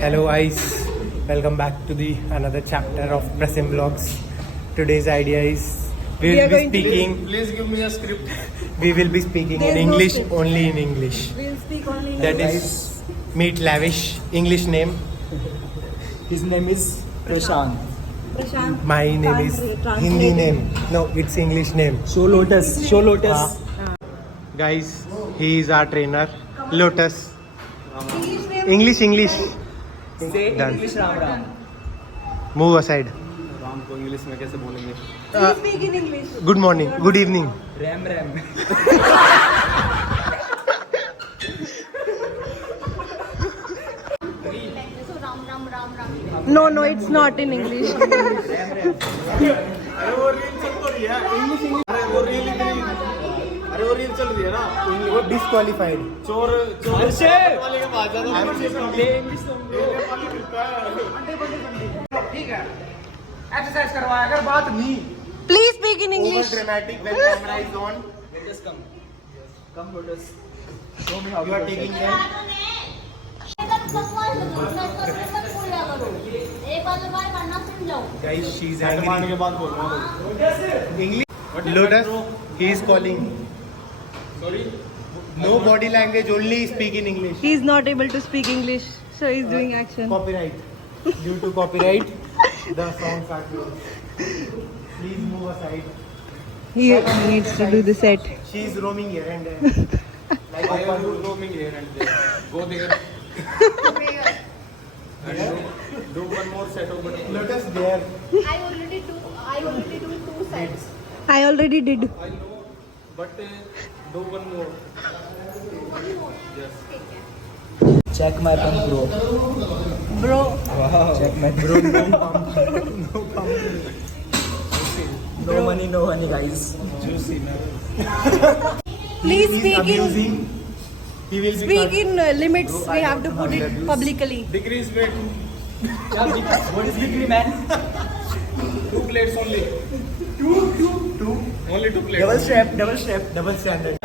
Hello guys, welcome back to the another chapter of Prasim Vlogs. Today's idea is we will be speaking. Please give me a script. We will be speaking in English, only in English. We'll speak only in That is Meet Lavish. English name. His name is Prashant. Prashant. My name is Hindi name. No, it's English name. Show Lotus. Guys, he is our trainer. Lotus. English name. English. Say Done. English Ram. Move aside. Ram को English में कैसे बोलेंगे? Please speak in English. Good morning. Good evening. RAM No, it's not in English. अरे वो reel चल रही है ना Disqualified. चोर वाले के पास ठीक है एक्सरसाइज करवाया अगर बात नहीं Please speak in Over English. dramatic when camera is on. just come Lotus show me You are taking them. Guys, she's मारने angry. के बाद बोल रहा हूँ English. Lotus, he is calling. Sorry No body language, only speak in English. He is not able to speak English, so he's doing action. Copyright. Due to copyright, the songs are closed. Please move aside. He needs to do the set. She is roaming here and there. Like why a are you roaming here and there go there and do one more set of button Lotus there. I already do two sides. I already did. I know but do one more yes check my pump bro Bro, check my bro no money no honey guys juicy please He is speak in abusing. He will be speak in limits. We have to put it publicly. decrease weight what is degree man 2 plates only two. only 2 plates Double standard.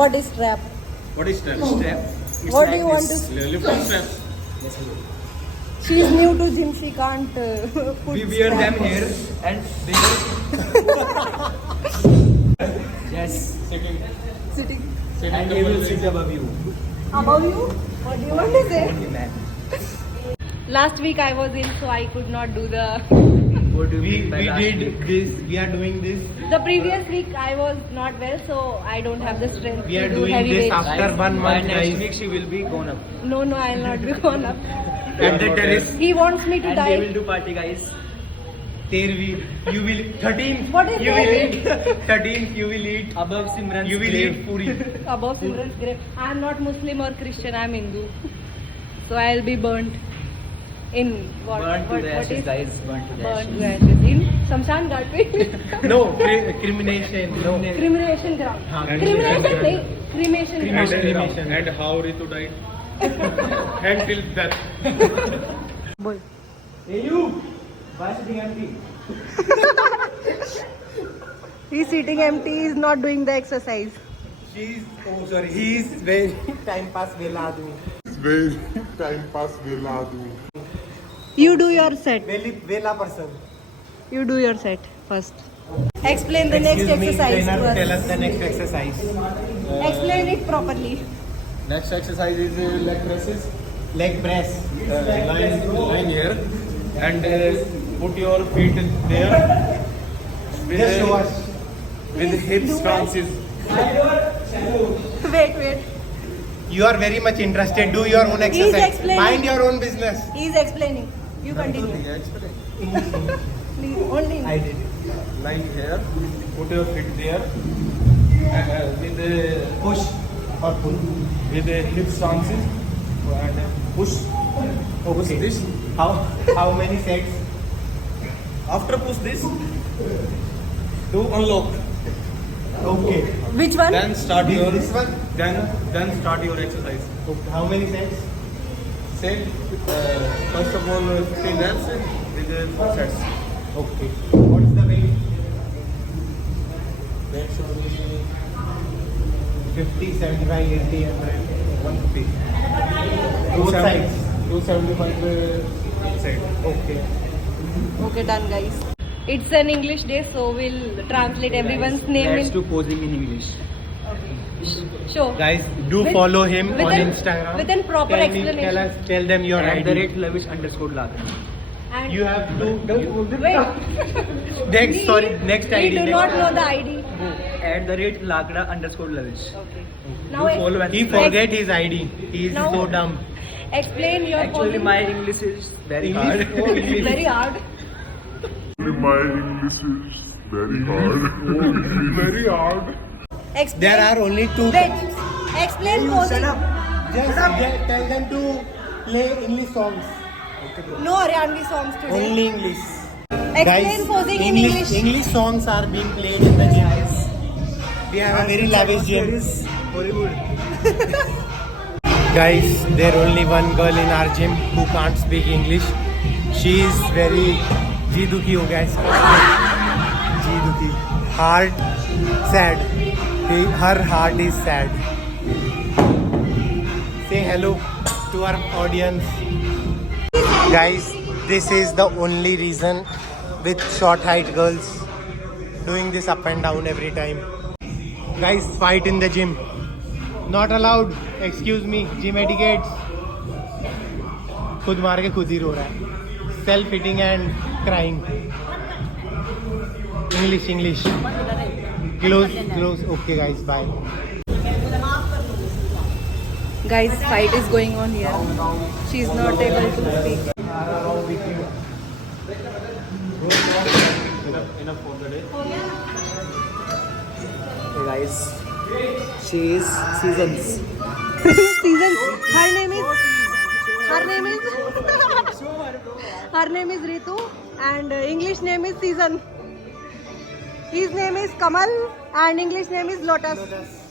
What is trap? what is strap strap What do you want to? lifting strap She is new to gym. She can't put. we wear strap them on. here and they yes sitting Sitting and he will sit above you above you. What do you want to say? only man Last week I was ill, so I could not do the. what do you We mean by last did week? this. We are doing this. The previous week I was not well, so I don't have the strength We are to do doing heavy this weights. after 1 By month, next guys. week she will be gone up No, I'll not be gone up. At the terrace. He wants me to and we die. will do party guys There you will 13th. What is you will that? eat 13th. You will eat. above Simran You will eat puri. Above Simran's grave. I am not Muslim or Christian. I am Hindu. So I'll be burnt. In what? burn to the what ashes is guys burn to the burnt ashes to ashes? In Samshan Ghat pe. No crimination. No. Cremation ground. हाँ, Cremation cremation नहीं. Cremation ground. Cremation. and how Ritu died until death Boy. hey you why sitting empty He's sitting empty. He's not doing the exercise. He is very time pass vela आदमी. You do your set. Vela person. You do your set first. Explain the next Excuse me, exercise trainer, to us. tell us the next exercise. Explain it properly. next exercise is leg presses Leg press. line here and put your feet there with Just show us. with hips stances Wait. You are very much interested. Do your own exercise. explaining. Mind your own business. He's explaining. You continue. Please, only. I did. lying here put your feet there with Push or pull. with hip stances and push Okay. this How many sets? after push this do unlock Okay. Which one? then start your This one. then start your exercise Okay. How many sets? say first of all 15 reps with 4 sets Okay. What is the weight? that should be 50, 75, 80, 100, 150. Both sides. 275 inside. Okay. Okay, done, guys. It's an English day, so we'll translate everyone's name Let's in. do posing in English. Sure. Guys, do With- follow him with on an- Instagram. with an proper tell explanation. Tell them your At the ID. rate Lavish_Lagra. And You have to. wait. Next We ID. do not know the ID. At the rate Lagra_Lavish. Okay. Do Now follow and He forget his ID. He is Now- so dumb. explain your Actually, posing. my English is very English? hard. Oh, English. Very hard. My English is very hard. Very hard. Explain. There are only two. Wait. Explain posing. Just tell them to play English songs. No Haryanvi songs today. Only English. Explain posing in English. English songs are being played in the gym. We have a very lavish gym. Guys, there only one girl in our gym who can't speak English. She is very जी दुखी हो गया इसका. जी दुखी. Heart sad. Her heart is sad. Say hello to our audience. Guys, this is the only reason with short height girls doing this up and down every time. Guys, fight in the gym. Not allowed. Excuse me. Gym etiquettes. खुद मार के खुद ही रो रहा है. Self hitting and crying. English. Close. Okay, guys. Bye. Guys, fight is going on here. She's not able to speak. Enough for the day. Hey guys, she is Seasons. Season. Her name is Ritu and English name is Season. His name is Kamal and English name is Lotus.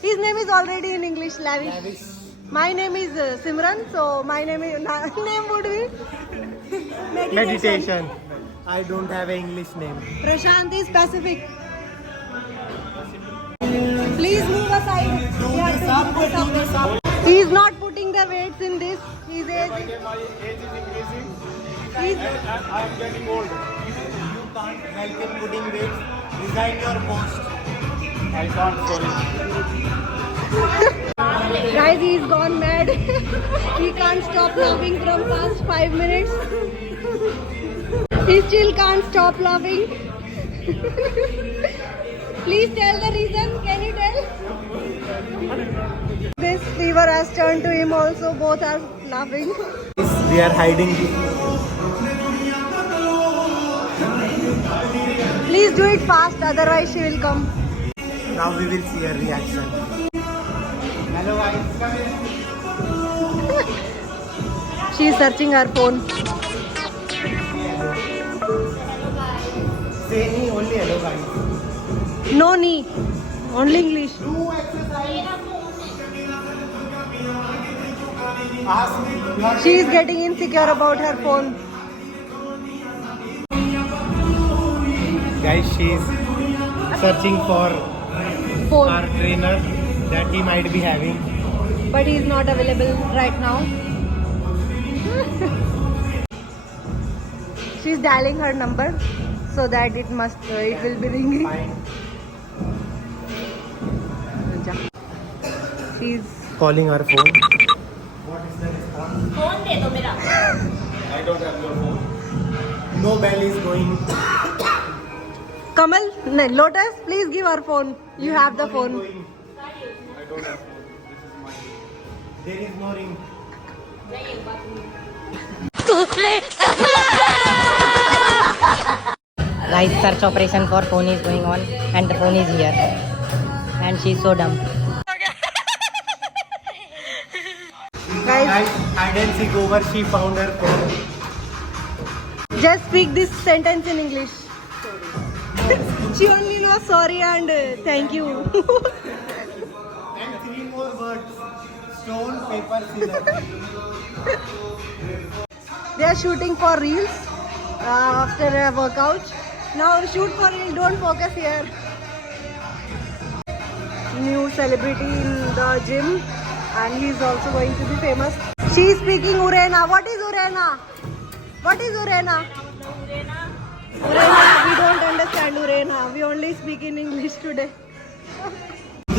His name is already in English, Lavish. My name is Simran, so my name would be Meditation. I don't have an English name. Prashant is Pacific. Please move aside. We have to move this up. He is not putting the weights in this. His age. My age is increasing He's, and I am getting old. You can't help in putting weights. Resign your post. I can't, sorry. guys, he's gone mad. He can't stop laughing from past 5 minutes. He still can't stop laughing. Please tell the reason. Can you tell? This fever has turned to him also. Both are laughing. We are hiding. Please do it fast, otherwise she will come. Now we will see her reaction. Hello guys. She is searching her phone. Say me only hello guys. No knee. Only English. Do exercise. Ask me. She is getting insecure about her phone. Guys, she is searching for Phone. our trainer that he might be having. But he is not available right now. She is dialing her number so that it will be ringing. Fine. She is Calling her phone. What is the response? I don't have your phone. No bell is going. Kamal, no, Lotus, please give her phone. You have the phone. Going. I don't have phone. This is mine. There is no ring. Guys, search operation for phone is going on and the phone is here. And she's so dumb. Guys, Guys, hide and seek over. She found her phone. just speak this sentence in English. She only knows sorry and thank you. And 3 more words. Stone, paper, scissors. They are shooting for reels after a workout. Now shoot for reel, don't focus here. New celebrity in the gym and he is also going to be famous. She is speaking Urena. What is Urena? What is Urena? Urena, we don't understand Urena. We only speak in English today.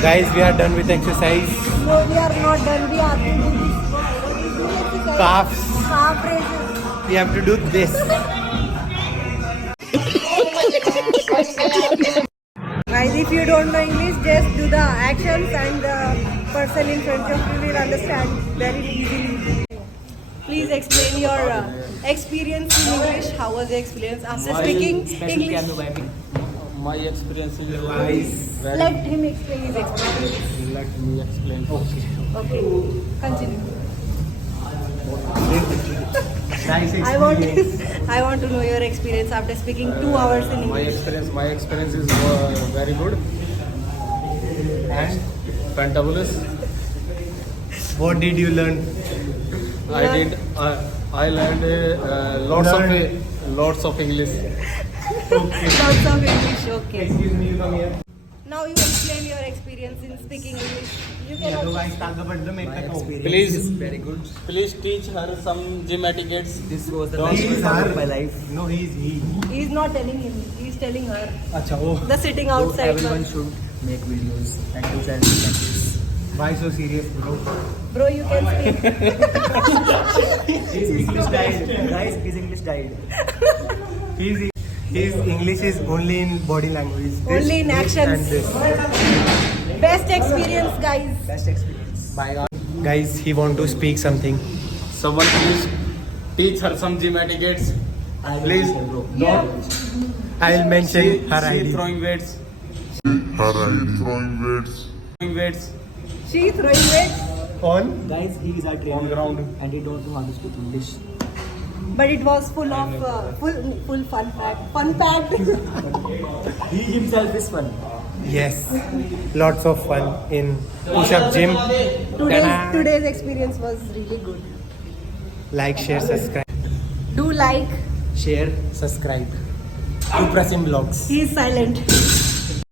Guys, we are done with exercise. No, we are not done. We have to do this. Calves. Calf raises. We have to do this. Guys, if you don't know English, just do the actions and the person in front of you will understand very easily. Please explain your experience in English. How was your experience after speaking English? My experience in life is very. Let him explain his experience. Let me explain. Okay, continue. Nice I want to know your experience after speaking 2 hours in My English. experience is very good and fantabulous. What did you learn? I learned lots of English. Lots of English, okay. Excuse me, you come here. Now you explain your experience in speaking English. You can also Please, Very good. please teach her some gym etiquettes. This was the Don't best use part her. of my life. No, he is he. He is not telling him, he is telling her. Acha, oh. The sitting So outside everyone one. should make videos and do selfies like this. Why so serious, bro? Bro, you can speak. His English died. Guys, his English died. His English is only in body language. This, Only in this, actions. and this. Best experience, guys. Best experience. Bye. Guys, he want to speak something. Someone please teach her some gym etiquettes. I will Please listen, bro. don't. I'll mention her She ID. throwing weights. Throwing weights. She is throwing weights, On? Guys, he is our trainer On ground. and he don't know how to speak English. but it was full of full fun fact. Fun fact. He himself is fun. Yes. Lots of fun in push-up gym. Today's experience was really good. Like, share, subscribe. Do like. Share. Subscribe to Prasim Vlogs. He is silent.